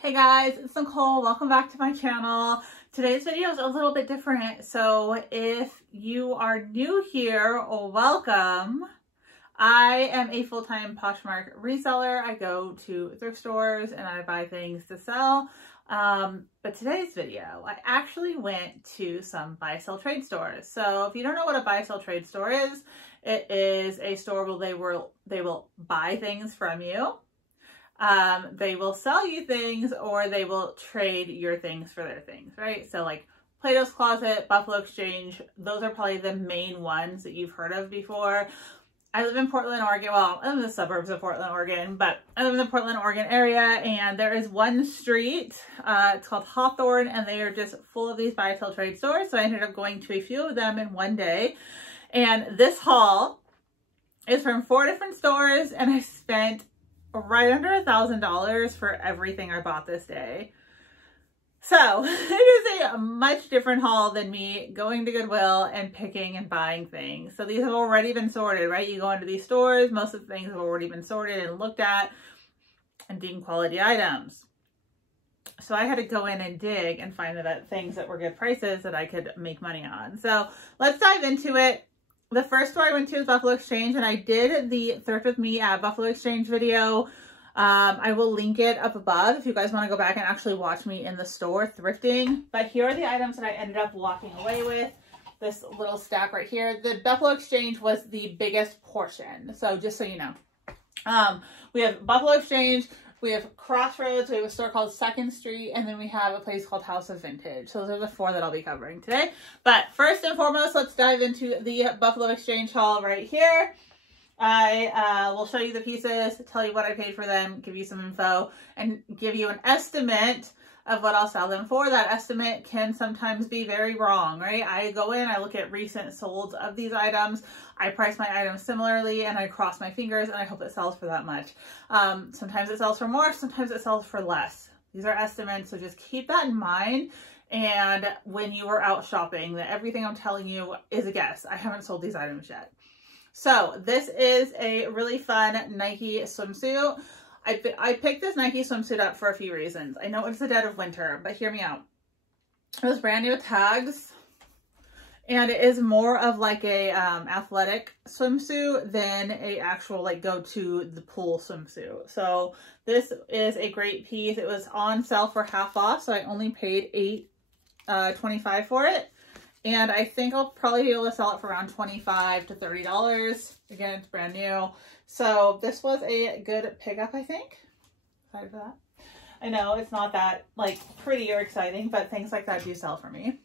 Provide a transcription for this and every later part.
Hey guys, it's Nicole. Welcome back to my channel. Today's video is a little bit different. So if you are new here, welcome. I am a full-time Poshmark reseller. I go to thrift stores and I buy things to sell. But today's video, I actually went to some buy-sell trade stores. So if you don't know what a buy-sell trade store is, it is a store where they will buy things from you. They will sell you things or they will trade your things for their things, right? So like Plato's Closet, Buffalo Exchange, those are probably the main ones that you've heard of before. I live in Portland, Oregon. Well, I live in the suburbs of Portland, Oregon, but I live in the Portland, Oregon area, and there is one street, it's called Hawthorne, and they are just full of these buy-sell trade stores. So I ended up going to a few of them in one day, and this haul is from 4 different stores, and I spent right under $1,000 for everything I bought this day. So it is a much different haul than me going to Goodwill and picking and buying things. So these have already been sorted, right? You go into these stores, most of the things have already been sorted and looked at and deemed quality items. So I had to go in and dig and find the things that were good prices that I could make money on. So let's dive into it. The first store I went to is Buffalo Exchange, and I did the Thrift With Me at Buffalo Exchange video. I will link it up above if you guys want to go back and actually watch me in the store thrifting. But here are the items that I ended up walking away with. This little stack right here. The Buffalo Exchange was the biggest portion. So just so you know. We have Buffalo Exchange, we have Crossroads, we have a store called 2nd Street, and then we have a place called House of Vintage. So those are the 4 that I'll be covering today. But first and foremost, let's dive into the Buffalo Exchange haul right here. I will show you the pieces, tell you what I paid for them, give you some info, and give you an estimate of what I'll sell them for. That estimate can sometimes be very wrong, right? I go in, I look at recent solds of these items, I price my items similarly, and I cross my fingers and I hope it sells for that much. Sometimes it sells for more, sometimes it sells for less. These are estimates, so just keep that in mind. And when you are out shopping, that everything I'm telling you is a guess. I haven't sold these items yet. So this is a really fun Nike swimsuit. I picked this Nike swimsuit up for a few reasons. I know it's the dead of winter, but hear me out. It was brand new with tags, and it is more of like a athletic swimsuit than a actual like go to the pool swimsuit. So this is a great piece. It was on sale for half off, so I only paid $8.25 for it. And I think I'll probably be able to sell it for around $25 to $30. Again, it's brand new. So this was a good pickup, I think. Excited for that. I know it's not that like pretty or exciting, but things like that do sell for me.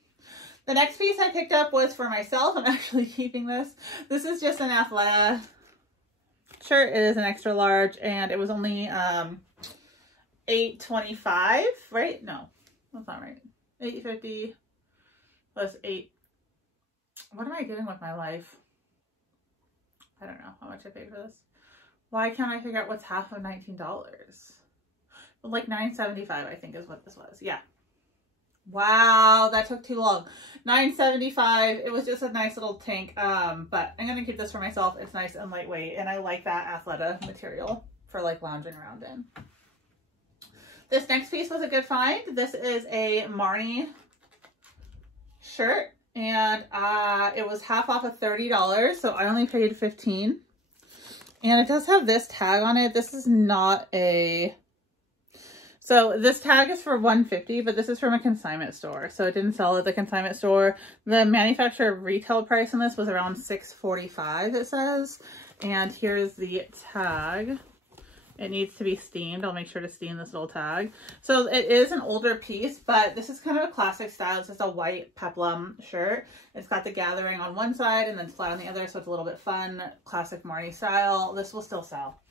The next piece I picked up was for myself. I'm actually keeping this. This is just an Athleta shirt. It is an extra large, and it was only $8.25, right? No, that's not right. $8.50 plus 8. What am I doing with my life? I don't know how much I paid for this. Why can't I figure out what's half of $19? Like $9.75, I think is what this was. Yeah. Wow, that took too long. $9.75. It was just a nice little tank. But I'm gonna keep this for myself. It's nice and lightweight, and I like that Athleta material for like lounging around in. This next piece was a good find. This is a Marnie shirt, and it was half off of $30, so I only paid $15. And it does have this tag on it. This is not a, so this tag is for $150, but this is from a consignment store, so it didn't sell at the consignment store. The manufacturer retail price on this was around $6.45, it says. And here's the tag. It needs to be steamed. I'll make sure to steam this little tag. So it is an older piece, but this is kind of a classic style. It's just a white peplum shirt. It's got the gathering on one side and then flat on the other, so it's a little bit fun, classic Marnie style. This will still sell.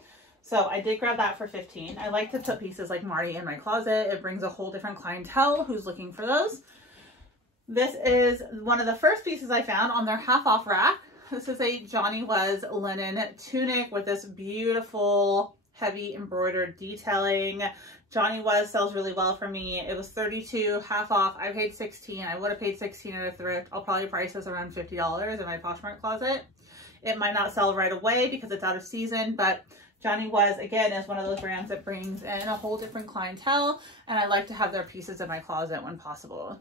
So I did grab that for $15. I like to put pieces like Marnie in my closet. It brings a whole different clientele who's looking for those. This is one of the first pieces I found on their half off rack. This is a Johnny Was linen tunic with this beautiful heavy embroidered detailing. Johnny Was sells really well for me. It was $32, half off. I paid $16. I would have paid $16 at a thrift. I'll probably price this around $50 in my Poshmark closet. It might not sell right away because it's out of season, but Johnny Was, again, is one of those brands that brings in a whole different clientele, and I like to have their pieces in my closet when possible.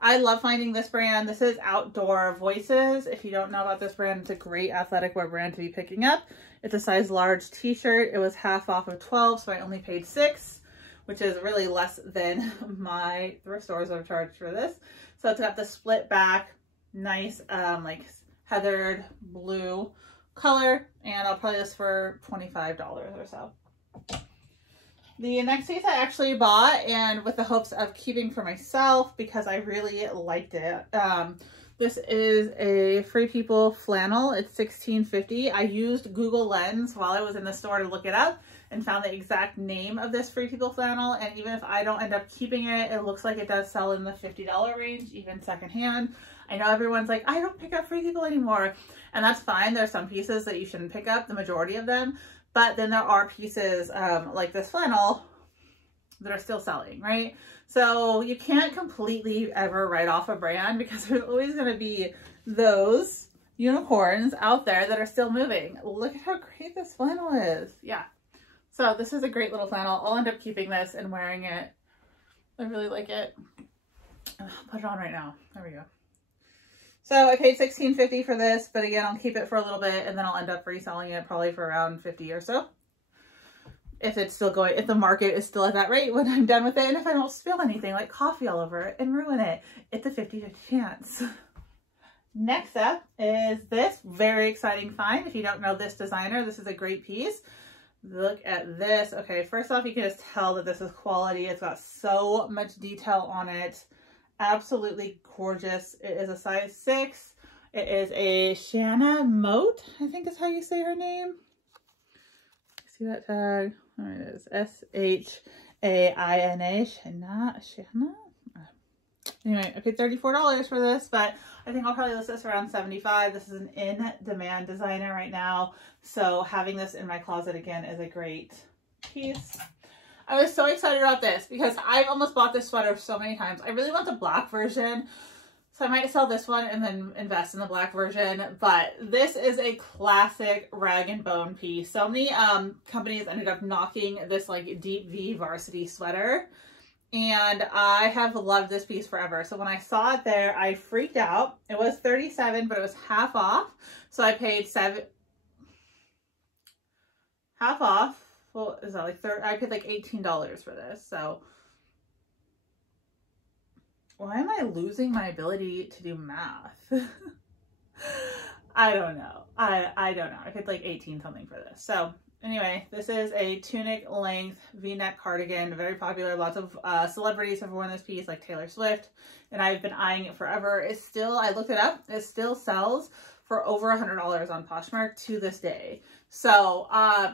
I love finding this brand. This is Outdoor Voices. If you don't know about this brand, it's a great athletic wear brand to be picking up. It's a size large t-shirt. It was half off of 12, so I only paid $6, which is really less than my thrift stores have charged for this. So it's got the split back, nice like heathered blue color, and I'll probably this for $25 or so. The next piece I actually bought, and with the hopes of keeping for myself because I really liked it. This is a Free People flannel. It's $16.50. I used Google Lens while I was in the store to look it up and found the exact name of this Free People flannel. And even if I don't end up keeping it, it looks like it does sell in the $50 range, even secondhand. I know everyone's like, I don't pick up Free People anymore. And that's fine. There's some pieces that you shouldn't pick up, the majority of them. But then there are pieces like this flannel that are still selling, right? So you can't completely ever write off a brand because there's always going to be those unicorns out there that are still moving. Look at how great this flannel is. Yeah. So this is a great little flannel. I'll end up keeping this and wearing it. I really like it. I'll put it on right now. There we go. So I paid $16.50 for this, but again, I'll keep it for a little bit and then I'll end up reselling it probably for around $50 or so. If it's still going, if the market is still at that rate when I'm done with it, and if I don't spill anything like coffee all over it and ruin it, it's a 50-50 chance. Next up is this very exciting find. If you don't know this designer, this is a great piece. Look at this. Okay, first off, you can just tell that this is quality. It's got so much detail on it. Absolutely gorgeous. It is a size 6. It is a Shanna Moat, I think is how you say her name. See that tag? There it is. S-H-A-I-N-A. Shanna? Anyway, I paid $34 for this, but I think I'll probably list this around $75. This is an in-demand designer right now. So having this in my closet again is a great piece. I was so excited about this because I've almost bought this sweater so many times. I really want the black version. So I might sell this one and then invest in the black version. But this is a classic rag and bone piece. So many companies ended up knocking this like deep V varsity sweater. And I have loved this piece forever. So when I saw it there, I freaked out. It was $37, but it was half off. So I paid half off. Well, is that like I paid like $18 for this. So why am I losing my ability to do math? I don't know. I don't know. I paid like 18 something for this. So anyway, this is a tunic length V-neck cardigan, very popular. Lots of celebrities have worn this piece, like Taylor Swift, and I've been eyeing it forever. It's still, I looked it up, it still sells for over $100 on Poshmark to this day. So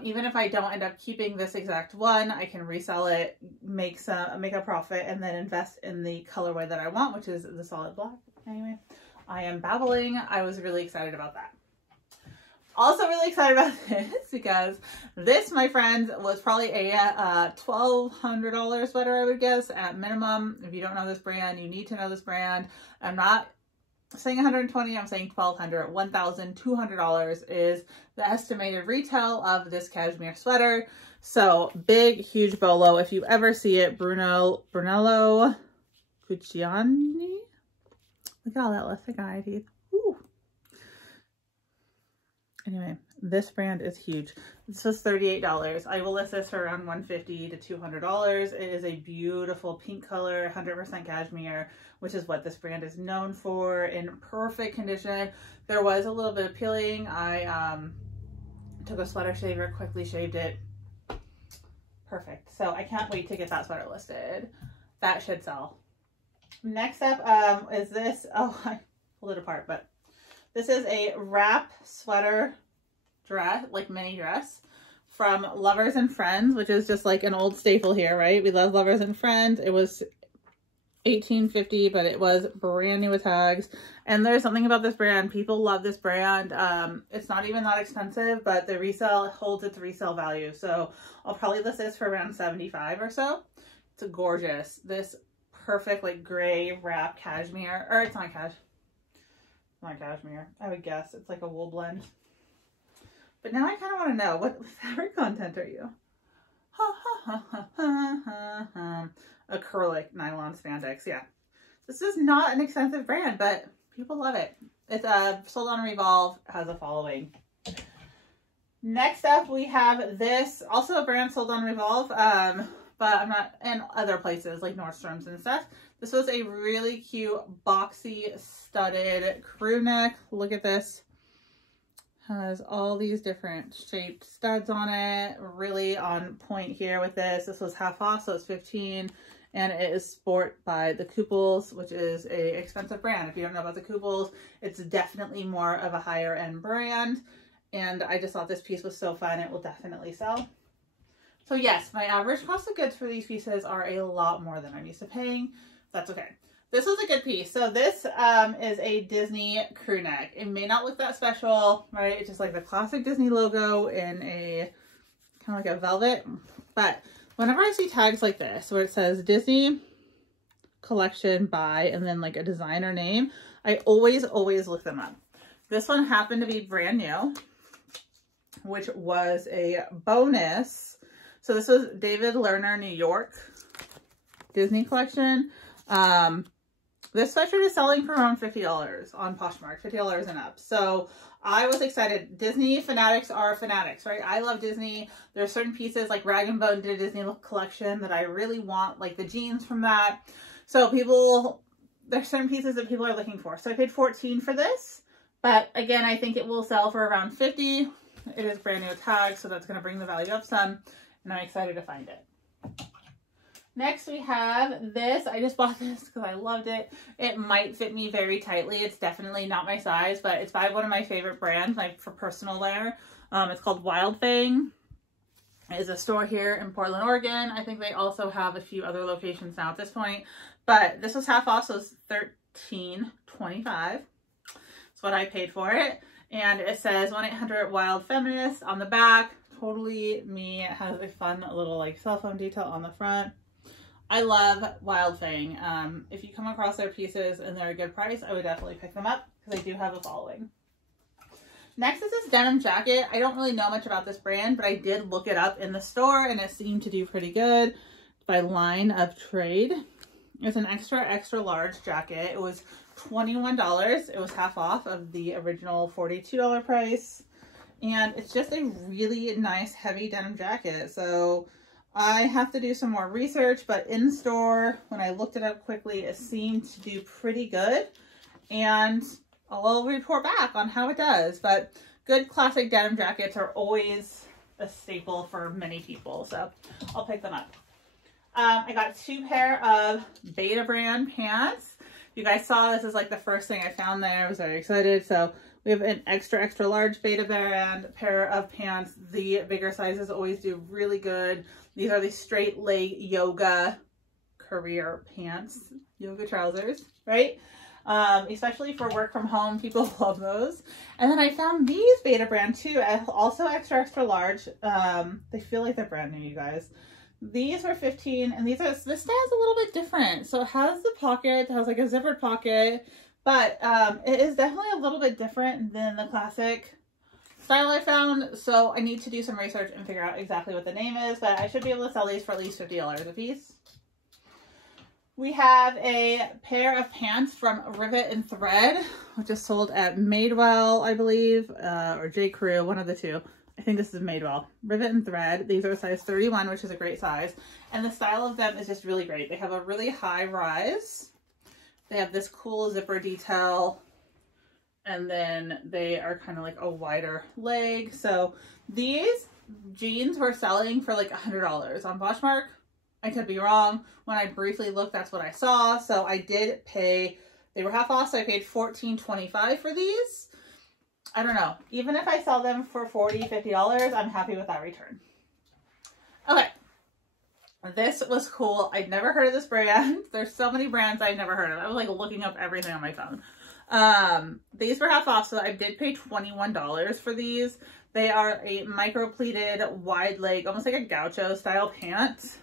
even if I don't end up keeping this exact one, I can resell it, make a profit, and then invest in the colorway that I want, which is the solid black. Anyway, I am babbling. I was really excited about that. Also really excited about this because this, my friends, was probably a $1,200 sweater, I would guess, at minimum. If you don't know this brand, you need to know this brand. I'm not saying $120, I'm saying $1,200. $1,200 is the estimated retail of this cashmere sweater. So big, huge bolo. If you ever see it, Brunello Cucciani. Look at all that left eye teeth. Ooh. Anyway, this brand is huge. This was $38. I will list this for around $150 to $200. It is a beautiful pink color, 100% cashmere, which is what this brand is known for, in perfect condition. There was a little bit of peeling. I took a sweater shaver, quickly shaved it. Perfect. So I can't wait to get that sweater listed. That should sell. Next up is this. Oh, I pulled it apart, but this is a wrap sweater dress, like mini dress, from Lovers and Friends, which is just like an old staple here, right? We love Lovers and Friends. It was $18.50, but it was brand new with tags. And there's something about this brand. People love this brand. It's not even that expensive, but the resale holds its resale value. So I'll probably list this for around $75 or so. It's gorgeous. This perfect like gray wrap cashmere, or it's not cashmere. I would guess it's like a wool blend. But now I kind of want to know, what fabric content are you? Acrylic nylon spandex. Yeah. This is not an expensive brand, but people love it. It's sold on Revolve, has a following. Next up, we have this, also a brand sold on Revolve, but I'm not in other places like Nordstrom's and stuff. This was a really cute, boxy, studded crew neck. Look at this. Has all these different shaped studs on it. Really on point here with this. This was half off, so it's $15. And it is sport by the Kooples, which is a expensive brand. If you don't know about the Kooples, it's definitely more of a higher end brand. And I just thought this piece was so fun. It will definitely sell. So yes, my average cost of goods for these pieces are a lot more than I'm used to paying. That's okay. This was a good piece. So this is a Disney crew neck. It may not look that special, right? It's just like the classic Disney logo in a kind of like a velvet. But whenever I see tags like this, where it says Disney collection by, and then like a designer name, I always look them up. This one happened to be brand new, which was a bonus. So this was David Lerner, New York, Disney collection. This sweatshirt is selling for around $50 on Poshmark, $50 and up. So I was excited. Disney fanatics are fanatics, right? I love Disney. There's certain pieces like Rag & Bone did a Disney collection that I really want, like the jeans from that. So there's certain pieces that people are looking for. So I paid $14 for this, but again, I think it will sell for around $50. It is brand new tag, so that's going to bring the value up some, and I'm excited to find it. Next we have this. I just bought this because I loved it. It might fit me very tightly. It's definitely not my size, but it's by one of my favorite brands, like for personal wear. It's called Wild Fang. It is a store here in Portland, Oregon. I think they also have a few other locations now at this point, but this was half off, so it's $13.25. That's what I paid for it. And it says 1-800-WILD-FEMINIST on the back. Totally me. It has a fun little like cell phone detail on the front. I love Wild Fang. If you come across their pieces and they're a good price, I would definitely pick them up because they do have a following. Next is this Denim Jacket. I don't really know much about this brand, but I did look it up in the store and it seemed to do pretty good. It's by Line of Trade. It's an extra large jacket. It was $21. It was half off of the original $42 price. And it's just a really nice heavy denim jacket. So I have to do some more research, but in store, when I looked it up quickly, it seemed to do pretty good. And I'll report back on how it does. But good classic denim jackets are always a staple for many people. So I'll pick them up. I got 2 pair of Beta brand pants. You guys saw this is like the first thing I found there. I was very excited. So we have an extra large Beta brand pair of pants. The bigger sizes always do really good. These are the straight leg yoga career pants, yoga trousers, right? Especially for work from home, people love those. And then I found these Beta brand too, also extra large. They feel like they're brand new, you guys. These are $15, and this style is a little bit different. So it has the pocket, it has like a zippered pocket, but it is definitely a little bit different than the classic style I found. So I need to do some research and figure out exactly what the name is, but I should be able to sell these for at least $50 a piece. We have a pair of pants from Rivet and Thread, which is sold at Madewell, I believe, or J. Crew, one of the two. I think this is Madewell. Rivet and Thread. These are size 31, which is a great size. And the style of them is just really great. They have a really high rise. They have this cool zipper detail. And then they are kind of like a wider leg. So these jeans were selling for like $100 on Poshmark. I could be wrong. When I briefly looked, that's what I saw. So I did pay, they were half off, so I paid $14.25 for these. I don't know. Even if I sell them for $40, $50, I'm happy with that return. Okay. This was cool. I'd never heard of this brand. There's so many brands I've never heard of. I was like looking up everything on my phone. These were half off, so I did pay $21 for these. They are a micro pleated wide leg, almost like a gaucho style pant.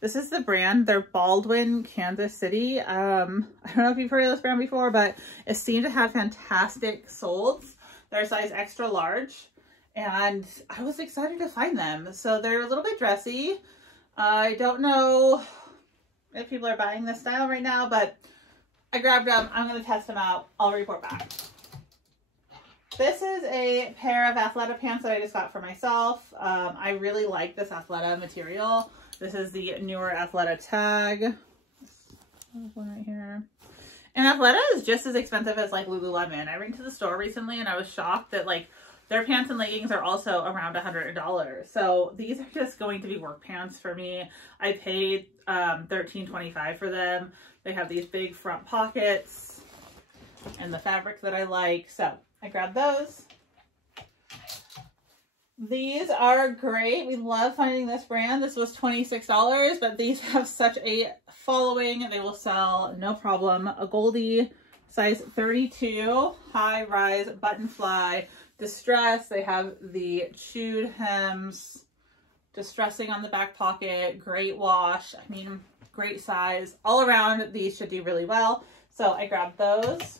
This is the brand. They're Baldwin, Kansas City. I don't know if you've heard of this brand before, but it seemed to have fantastic soles. They're size extra large. and I was excited to find them. So they're a little bit dressy. I don't know if people are buying this style right now, but I grabbed them. I'm going to test them out. I'll report back. This is a pair of Athleta pants that I just got for myself. I really like this Athleta material. This is the newer Athleta tag. This one right here. And Athleta is just as expensive as like Lululemon. I went to the store recently and I was shocked that like their pants and leggings are also around $100. So these are just going to be work pants for me. I paid $13.25 for them. They have these big front pockets and the fabric that I like. So I grabbed those. These are great. We love finding this brand. This was $26, but these have such a following. They will sell no problem. A Goldie size 32 high rise button fly distress. They have the chewed hems, distressing on the back pocket, great wash. I mean, great size. All around, these should do really well. So I grabbed those.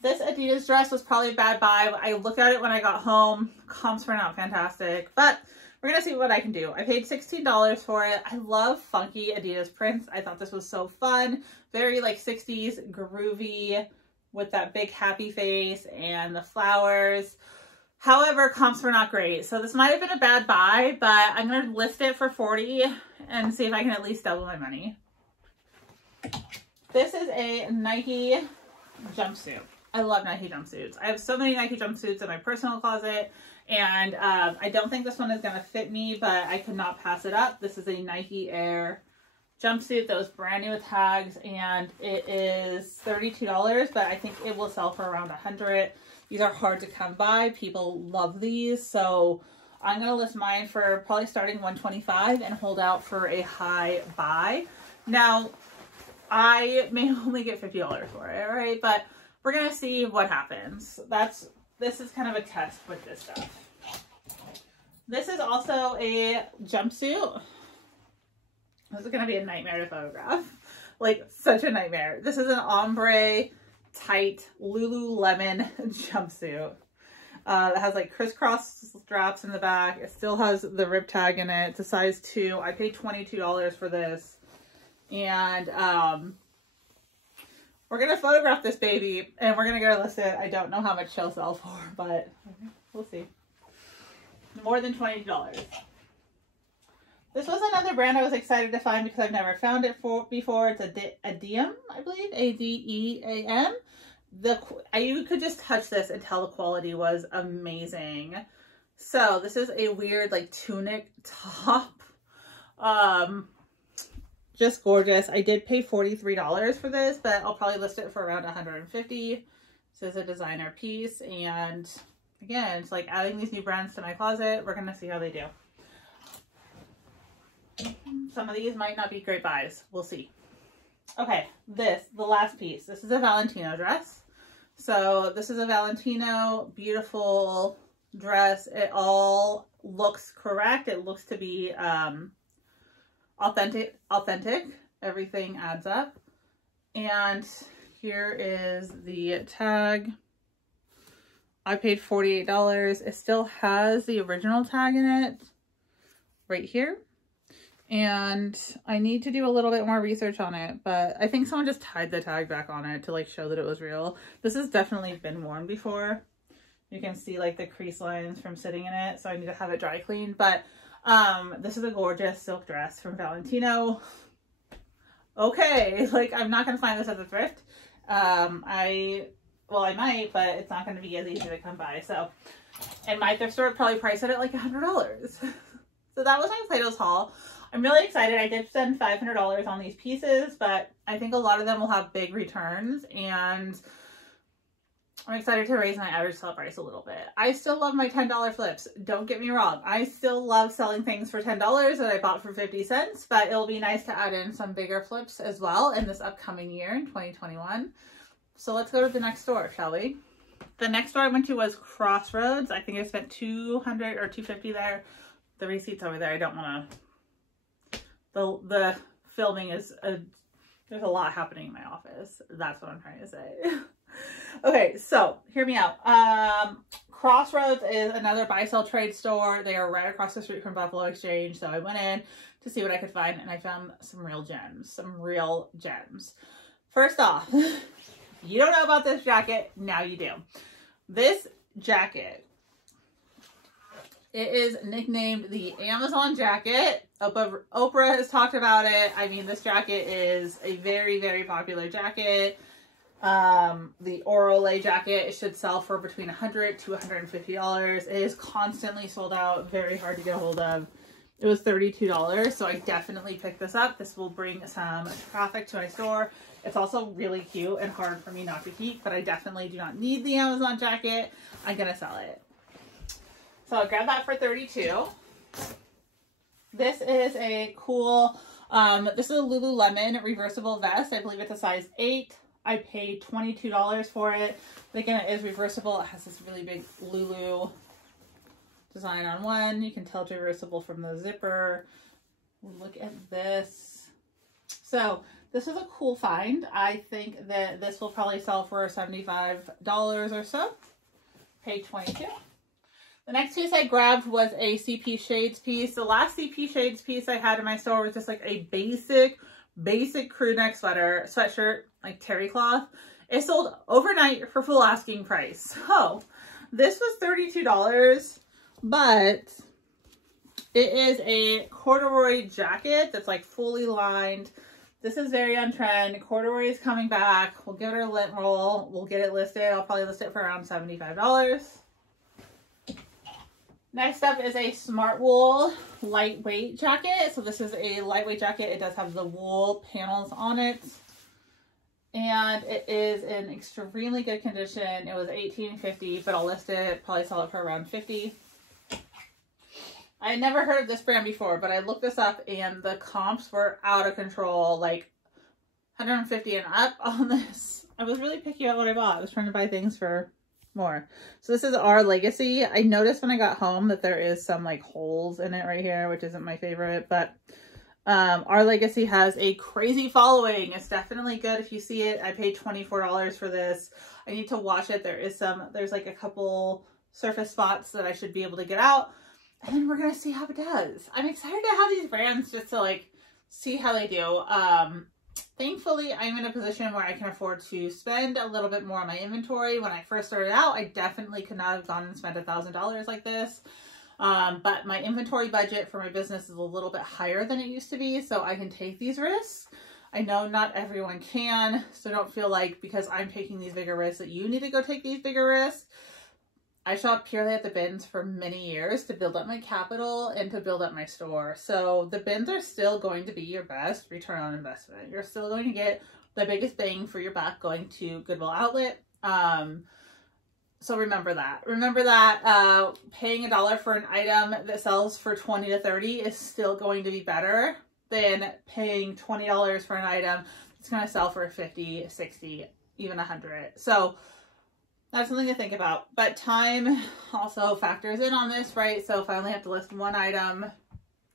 This Adidas dress was probably a bad buy. I looked at it when I got home. Comps were not fantastic, but we're going to see what I can do. I paid $16 for it. I love funky Adidas prints. I thought this was so fun. Very like 60s groovy with that big happy face and the flowers. However, comps were not great. So this might have been a bad buy, but I'm going to list it for $40 and see if I can at least double my money. This is a Nike jumpsuit. I love Nike jumpsuits. I have so many Nike jumpsuits in my personal closet, and I don't think this one is going to fit me, but I could not pass it up. This is a Nike Air jumpsuit that was brand new with tags, and it is $32, but I think it will sell for around $100. These are hard to come by. People love these, so I'm going to list mine for probably starting $125 and hold out for a high buy. Now, I may only get $50 for it, right? But we're going to see what happens. This is kind of a test with this stuff. This is also a jumpsuit. This is going to be a nightmare to photograph. Like, such a nightmare. This is an ombre tight Lululemon jumpsuit. It has like crisscross straps in the back. It still has the rib tag in it. It's a size 2. I paid $22 for this. And we're going to photograph this baby and we're going to go list it. I don't know how much she'll sell for, but we'll see. More than $20. This was another brand I was excited to find because I've never found it before. It's Denim, I believe. A-D-E-A-M. You could just touch this and tell the quality was amazing. So this is a weird like tunic top. Just gorgeous. I did pay $43 for this, but I'll probably list it for around $150. This is a designer piece, and again, it's like adding these new brands to my closet. We're gonna see how they do. Some of these might not be great buys. We'll see. Okay, the last piece. This is a Valentino dress. So this is a Valentino beautiful dress. It all looks correct. It looks to be authentic. Everything adds up. And here is the tag. I paid $48. It still has the original tag in it right here. And I need to do a little bit more research on it, but I think someone just tied the tag back on it to like show that it was real. This has definitely been worn before. You can see like the crease lines from sitting in it, so I need to have it dry cleaned. But this is a gorgeous silk dress from Valentino. Okay, like I'm not gonna find this at the thrift. I might, but it's not gonna be as easy to come by. So, and my thrift store would probably price it at like $100. So that was my Plato's haul. I'm really excited. I did spend $500 on these pieces, but I think a lot of them will have big returns, and I'm excited to raise my average sale price a little bit. I still love my $10 flips. Don't get me wrong. I still love selling things for $10 that I bought for 50 cents, but it'll be nice to add in some bigger flips as well in this upcoming year in 2021. So let's go to the next store, shall we? The next store I went to was Crossroads. I think I spent $200 or $250 there. The receipt's over there. I don't want to... The filming is... there's a lot happening in my office. That's what I'm trying to say. Okay, so hear me out. Crossroads is another buy sell trade store. They are right across the street from Buffalo Exchange. So I went in to see what I could find and I found some real gems. First off, you don't know about this jacket, now you do. This jacket, it is nicknamed the Amazon jacket. Oprah has talked about it. I mean, this jacket is a very, very popular jacket. The Orolay jacket, it should sell for between $100 to $150. It is constantly sold out, very hard to get a hold of. It was $32, so I definitely picked this up. This will bring some traffic to my store. It's also really cute and hard for me not to keep, but I definitely do not need the Amazon jacket. I'm gonna sell it. So I'll grab that for $32. This is a cool, this is a Lululemon reversible vest. I believe it's a size 8. I paid $22 for it. But again, it is reversible. It has this really big Lulu design on one. You can tell it's reversible from the zipper. Look at this. So this is a cool find. I think that this will probably sell for $75 or so. Paid $22. The next piece I grabbed was a CP Shades piece. The last CP Shades piece I had in my store was just like a basic crew neck sweatshirt, like terry cloth. It sold overnight for full asking price. So this was $32, but it is a corduroy jacket that's like fully lined. This is very on trend. Corduroy is coming back. We'll give it a lint roll. We'll get it listed. I'll probably list it for around $75. Next up is a Smartwool lightweight jacket. So this is a lightweight jacket. It does have the wool panels on it. And it is in extremely good condition. It was $18.50, but I'll list it, probably sell it for around $50. I had never heard of this brand before, but I looked this up and the comps were out of control, like 150 and up on this. I was really picky about what I bought. I was trying to buy things for more. So this is Our Legacy. I noticed when I got home that there is some like holes in it right here, which isn't my favorite, but Our Legacy has a crazy following. It's definitely good if you see it. I paid $24 for this. I need to wash it. There's like a couple surface spots that I should be able to get out, and then we're gonna see how it does. I'm excited to have these brands just to like see how they do. Thankfully, I'm in a position where I can afford to spend a little bit more on my inventory. When I first started out, I definitely could not have gone and spent $1,000 like this. But my inventory budget for my business is a little bit higher than it used to be, so I can take these risks. I know not everyone can, so don't feel like because I'm taking these bigger risks that you need to go take these bigger risks. I shopped purely at the bins for many years to build up my capital and to build up my store. So the bins are still going to be your best return on investment. You're still going to get the biggest bang for your buck going to Goodwill Outlet. So remember that. Remember that paying $1 for an item that sells for $20 to $30 is still going to be better than paying $20 for an item that's going to sell for $50, $60, even $100. So that's something to think about. But time also factors in on this, right? So if I only have to list one item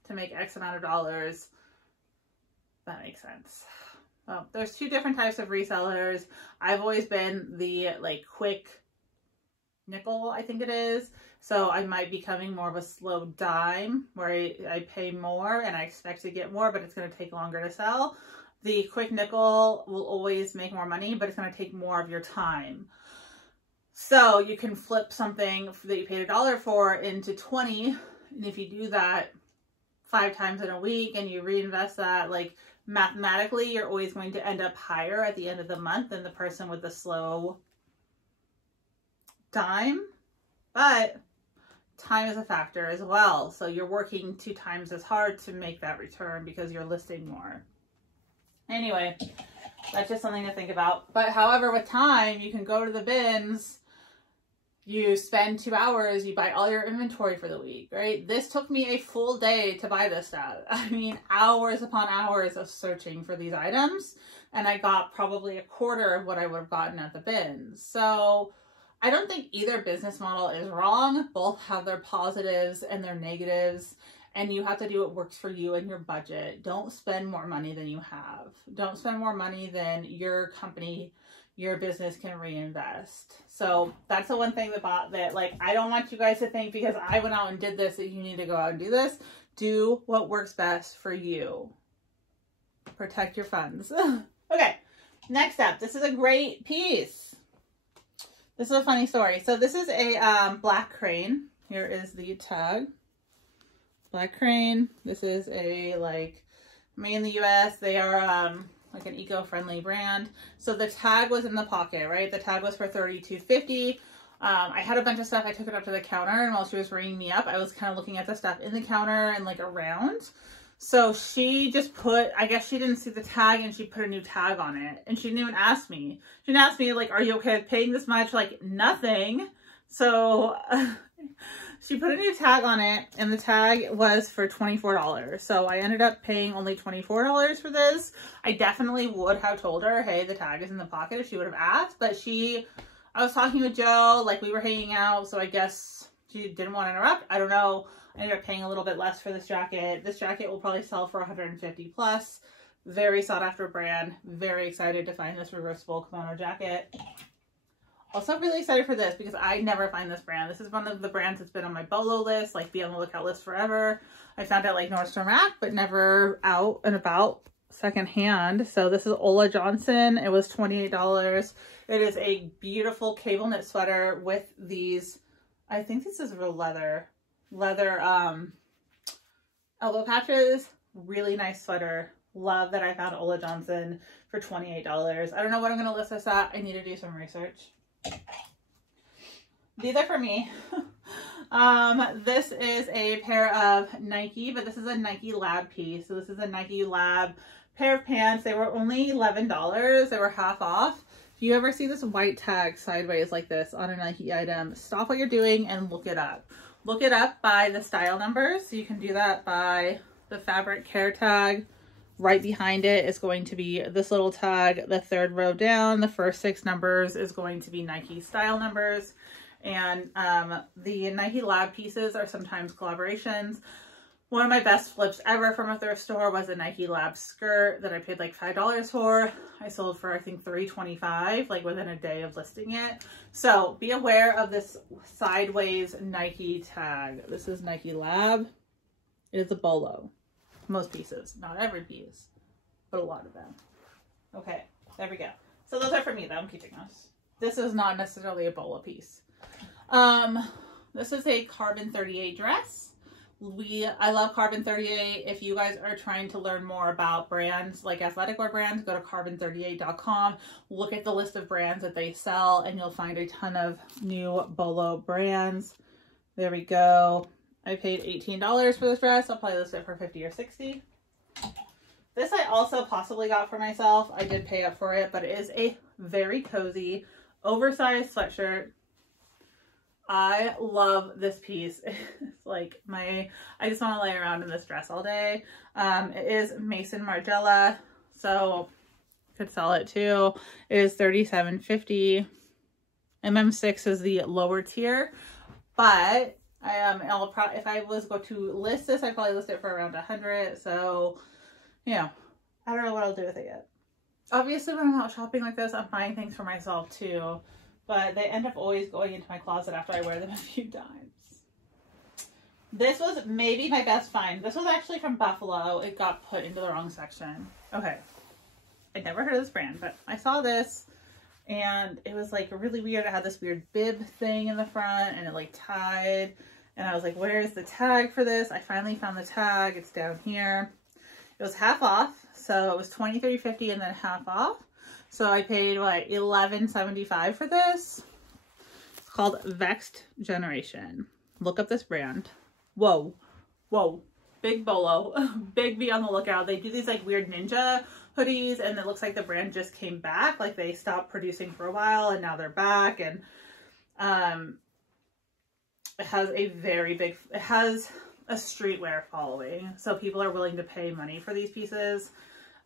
to make X amount of dollars, that makes sense. Well, there's two different types of resellers. I've always been the like quick nickel, I think it is. So I might be becoming more of a slow dime where I pay more and I expect to get more, but it's going to take longer to sell. The quick nickel will always make more money, but it's going to take more of your time. So you can flip something that you paid $1 for into 20. And if you do that 5 times in a week and you reinvest that, like mathematically, you're always going to end up higher at the end of the month than the person with the slow dime. But time is a factor as well. So you're working 2 times as hard to make that return because you're listing more. Anyway, that's just something to think about. But however, with time, you can go to the bins. You spend 2 hours, you buy all your inventory for the week, right? This took me a full day to buy this stuff. I mean, hours upon hours of searching for these items, and I got probably a quarter of what I would have gotten at the bins. So I don't think either business model is wrong. Both have their positives and their negatives, and you have to do what works for you and your budget. Don't spend more money than you have. Don't spend more money than your company your business can reinvest. So that's the one thing that like, I don't want you guys to think because I went out and did this that you need to go out and do this. Do what works best for you. Protect your funds. Okay, next up, this is a great piece. This is a funny story. So this is a black crane. Here is the tag. Black crane. This is a, like, made in the US. They are like an eco-friendly brand. So the tag was in the pocket, right? The tag was for $32.50. I had a bunch of stuff. I took it up to the counter, and while she was ringing me up, I was kind of looking at the stuff in the counter and like around. So she just put, I guess she didn't see the tag, and she put a new tag on it, and she didn't even ask me. She didn't ask me, like, are you okay with paying this much? Like, nothing. So she put a new tag on it, and the tag was for $24. So I ended up paying only $24 for this. I definitely would have told her, hey, the tag is in the pocket, if she would have asked. But I was talking with Joe, like, we were hanging out, so I guess she didn't want to interrupt. I don't know. I ended up paying a little bit less for this jacket. This jacket will probably sell for $150 plus. Very sought after brand. Very excited to find this reversible kimono jacket. Also really excited for this because I never find this brand. This is one of the brands that's been on my BOLO list, like be on the lookout list forever. I found it like Nordstrom Rack, but never out and about secondhand. So this is Ola Johnson. It was $28. It is a beautiful cable knit sweater with these, I think this is real leather elbow patches. Really nice sweater. Love that I found Ola Johnson for $28. I don't know what I'm going to list this at. I need to do some research. These are for me. This is a pair of Nike, but this is a Nike Lab piece. So this is a Nike Lab pair of pants. They were only $11. They were half off. If you ever see this white tag sideways like this on a Nike item, stop what you're doing and look it up. Look it up by the style numbers. So you can do that by the fabric care tag. Right behind it is going to be this little tag. The third row down, the first 6 numbers is going to be Nike style numbers. And the Nike Lab pieces are sometimes collaborations. One of my best flips ever from a thrift store was a Nike Lab skirt that I paid like $5 for. I sold for, I think, $3.25, like within a day of listing it. So be aware of this sideways Nike tag. This is Nike Lab. It is a bolo. Most pieces, not every piece, but a lot of them. Okay, there we go. So those are for me though, I'm keeping those. This is not necessarily a bolo piece. This is a Carbon 38 dress. I love Carbon 38. If you guys are trying to learn more about brands, like athletic wear brands, go to carbon38.com. Look at the list of brands that they sell, and you'll find a ton of new bolo brands. There we go. I paid $18 for this dress. I'll probably list it for $50 or $60. This I also possibly got for myself. I did pay up for it, but it is a very cozy, oversized sweatshirt. I love this piece. It's like I just want to lay around in this dress all day. It is Mason Margiela, so could sell it too. It is $37.50. MM6 is the lower tier, but if I was going to list this, I'd probably list it for around $100. So, you know, I don't know what I'll do with it yet. Obviously, when I'm out shopping like this, I'm buying things for myself too, but they end up always going into my closet after I wear them a few times. This was maybe my best find. This was actually from Buffalo. It got put into the wrong section. Okay. I'd never heard of this brand, but I saw this. And it was like really weird. It had this weird bib thing in the front, and it like tied. And I was like, where's the tag for this? I finally found the tag. It's down here. It was half off. So it was $23.50 and then half off. So I paid what, $11.75 for this. It's called Vexed Generation. Look up this brand. Whoa. Whoa. Big bolo. Big be on the lookout. They do these like weird ninja hoodies, and it looks like the brand just came back. Like they stopped producing for a while and now they're back. And it has a very big, it has a streetwear following, so people are willing to pay money for these pieces.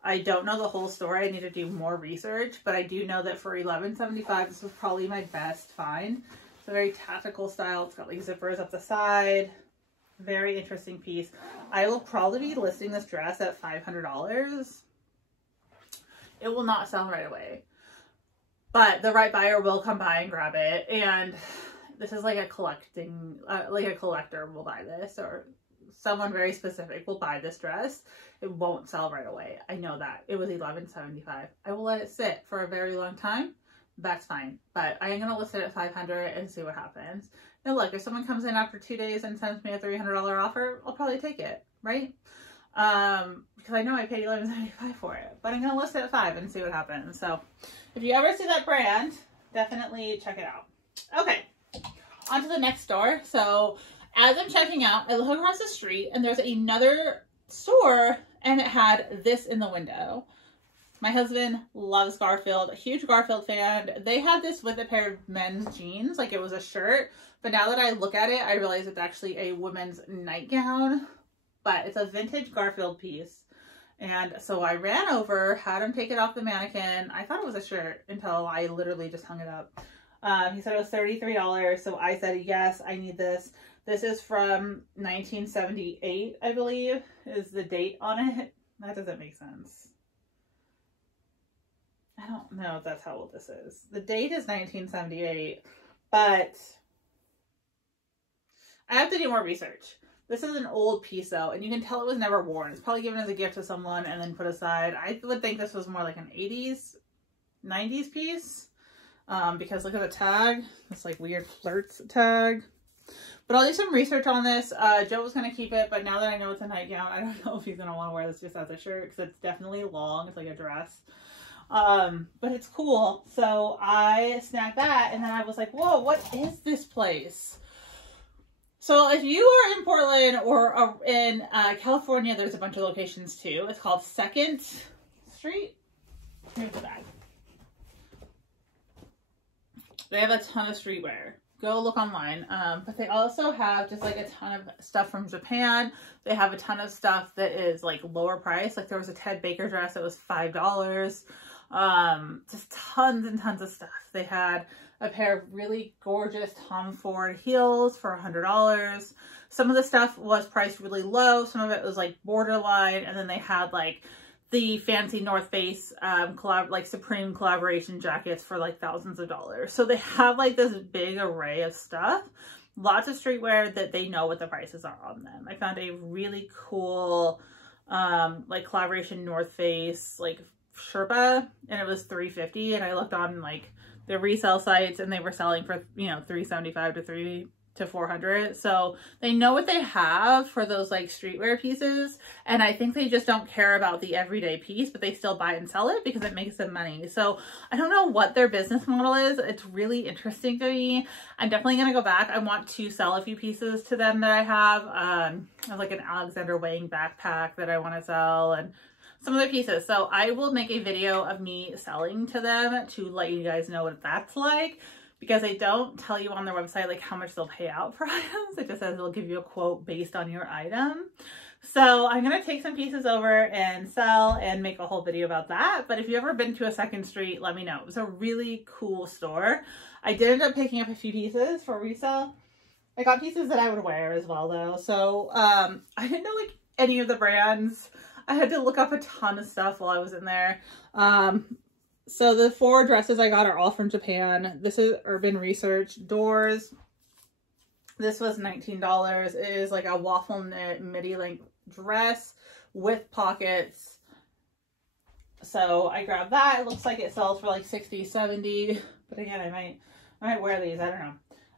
I don't know the whole story. I need to do more research, but I do know that for $11.75 this was probably my best find. It's a very tactical style. It's got like zippers up the side. Very interesting piece. I will probably be listing this dress at $500. It will not sell right away. but the right buyer will come by and grab it. And this is like a collecting, like a collector will buy this, or someone very specific will buy this dress. It won't sell right away. I know that. It was $11.75. I will let it sit for a very long time. That's fine. But I am going to list it at $500 and see what happens. Now look, if someone comes in after 2 days and sends me a $300 offer, I'll probably take it, right? Because I know I paid $11.75 for it. But I'm going to list it at $5 and see what happens. So if you ever see that brand, definitely check it out. Okay, on to the next store. So as I'm checking out, I look across the street and there's another store and it had this in the window. My husband loves Garfield, a huge Garfield fan. They had this with a pair of men's jeans, like it was a shirt. But now that I look at it, I realize it's actually a women's nightgown. But it's a vintage Garfield piece. And so I ran over, had him take it off the mannequin. I thought it was a shirt until I literally just hung it up. He said it was $33. So I said, yes, I need this. This is from 1978, I believe, is the date on it. That doesn't make sense. I don't know if that's how old this is. The date is 1978, but I have to do more research. This is an old piece though, and you can tell it was never worn. It's probably given as a gift to someone and then put aside. I would think this was more like an 80s, 90s piece, because look at the tag. It's like weird flirts tag. But I'll do some research on this. Joe was going to keep it, but now that I know it's a nightgown, I don't know if he's going to want to wear this just as a shirt because it's definitely long. It's like a dress. But it's cool. So I snagged that and then I was like, whoa, what is this place? So if you are in Portland or in California, there's a bunch of locations too. It's called 2nd Street. Here's the bag. They have a ton of streetwear. Go look online. But they also have just like a ton of stuff from Japan. They have a ton of stuff that is like lower price. Like there was a Ted Baker dress that was $5. Just tons and tons of stuff. They had a pair of really gorgeous Tom Ford heels for $100. Some of the stuff was priced really low. Some of it was like borderline. And then they had like the fancy North Face like Supreme collaboration jackets for like thousands of dollars. So they have like this big array of stuff. Lots of streetwear that they know what the prices are on them. I found a really cool like collaboration North Face like Sherpa, and it was $350, and I looked on like the resale sites and they were selling for, you know, $375 to $400. So they know what they have for those like streetwear pieces, and I think they just don't care about the everyday piece, but they still buy and sell it because it makes them money. So I don't know what their business model is. It's really interesting to me. I'm definitely gonna go back. I want to sell a few pieces to them that I have. I have like an Alexander Wang backpack that I want to sell and some other pieces. So I will make a video of me selling to them to let you guys know what that's like, because they don't tell you on their website like how much they'll pay out for items. It just says they'll give you a quote based on your item. So I'm going to take some pieces over and sell and make a whole video about that. But if you've ever been to a 2nd Street, let me know. It was a really cool store. I did end up picking up a few pieces for resale. I got pieces that I would wear as well though. So I didn't know like any of the brands. I had to look up a ton of stuff while I was in there. So the 4 dresses I got are all from Japan. This is Urban Research Doors. This was $19. It is like a waffle knit midi length dress with pockets. So I grabbed that. It looks like it sells for like $60, $70. But again, I might wear these. I don't know.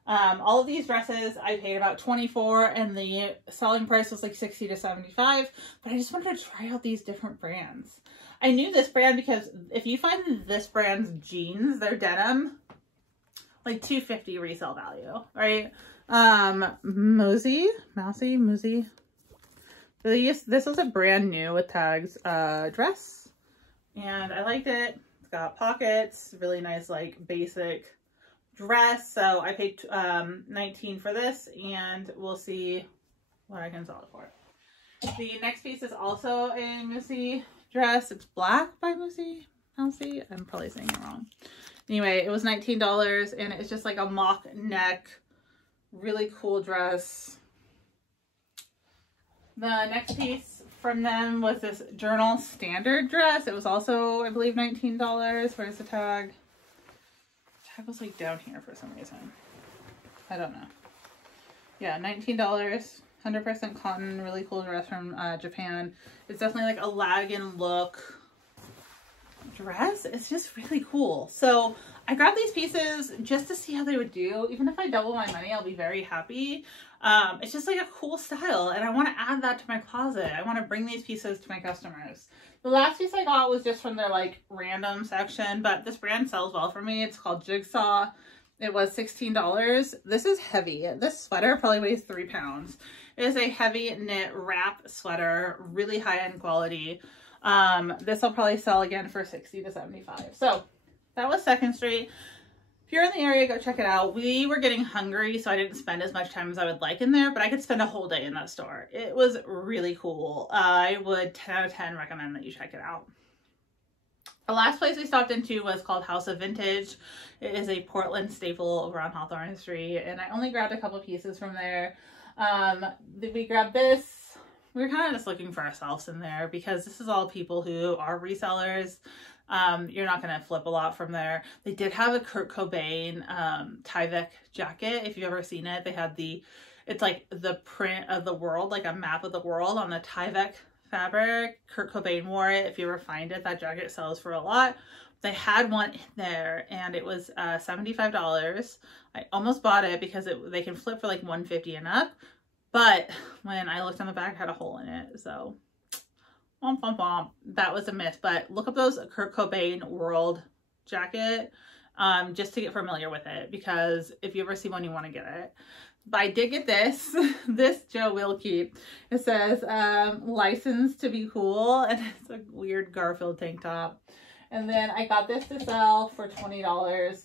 All of these dresses I paid about $24, and the selling price was like $60 to $75. But I just wanted to try out these different brands. I knew this brand because if you find this brand's jeans, they're denim, like $250 resale value, right? Mousy. This was a brand new with tags dress, and I liked it. It's got pockets, really nice like basic dress. So I paid $19 for this, and we'll see what I can sell it for. The next piece is also a Mousy dress. It's black by Mousy. I'm probably saying it wrong. Anyway, it was $19, and it's just like a mock neck, really cool dress. The next piece from them was this Journal Standard dress. It was also, I believe, $19. Where's the tag? tag was like down here for some reason. I don't know. Yeah, $19, 100% cotton, really cool dress from Japan. It's definitely like a lagging look dress. It's just really cool. So I grabbed these pieces just to see how they would do. Even if I double my money, I'll be very happy. It's just like a cool style, and I want to add that to my closet. I want to bring these pieces to my customers. The last piece I got was just from their like random section, but this brand sells well for me. It's called Jigsaw. It was $16. This is heavy. This sweater probably weighs 3 pounds. It is a heavy knit wrap sweater, really high-end quality. This will probably sell again for $60 to $75. So that was 2nd Street. If you're in the area, go check it out. We were getting hungry, so I didn't spend as much time as I would like in there, but I could spend a whole day in that store. It was really cool. I would 10 out of 10 recommend that you check it out. The last place we stopped into was called House of Vintage. It is a Portland staple over on Hawthorne Street, and I only grabbed a couple pieces from there. We grabbed this. We were kind of just looking for ourselves in there because this is all people who are resellers. You're not going to flip a lot from there. They did have a Kurt Cobain Tyvek jacket. If you've ever seen it, they had it's like the print of the world, like a map of the world on the Tyvek fabric. Kurt Cobain wore it. If you ever find it, that jacket sells for a lot. They had one in there and it was $75. I almost bought it because they can flip for like $150 and up, but when I looked on the back, it had a hole in it. So womp, womp, womp. That was a miss. But look up those Kurt Cobain world jacket just to get familiar with it, because if you ever see one, you want to get it. But I did get this. This Joe will keep. It says licensed to be cool, and it's a weird Garfield tank top. And then I got this to sell for $20.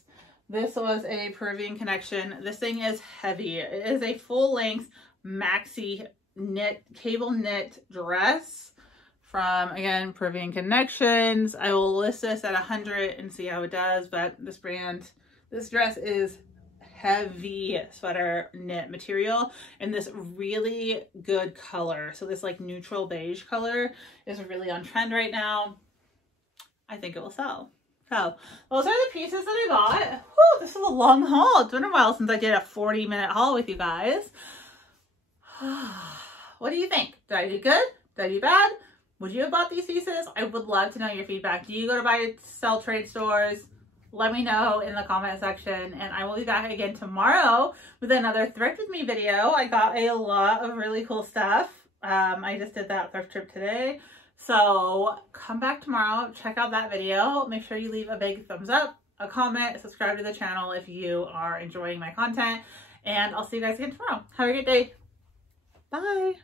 This was a Peruvian Connection. This thing is heavy. It is a full length maxi knit, cable knit dress from, again, Peruvian Connections. I will list this at 100 and see how it does, but this dress is heavy sweater knit material in this really good color. So this like neutral beige color is really on trend right now. I think it will sell. So those are the pieces that I got. Whew, this is a long haul. It's been a while since I did a 40-minute haul with you guys. What do you think? Did I do good? Did I do bad? Would you have bought these pieces? I would love to know your feedback. Do you go to buy, sell, trade stores? Let me know in the comment section, and I will be back again tomorrow with another Thrift With Me video. I got a lot of really cool stuff. I just did that thrift trip today. So come back tomorrow, check out that video. Make sure you leave a big thumbs up, a comment, subscribe to the channel if you are enjoying my content, and I'll see you guys again tomorrow. Have a good day. Bye.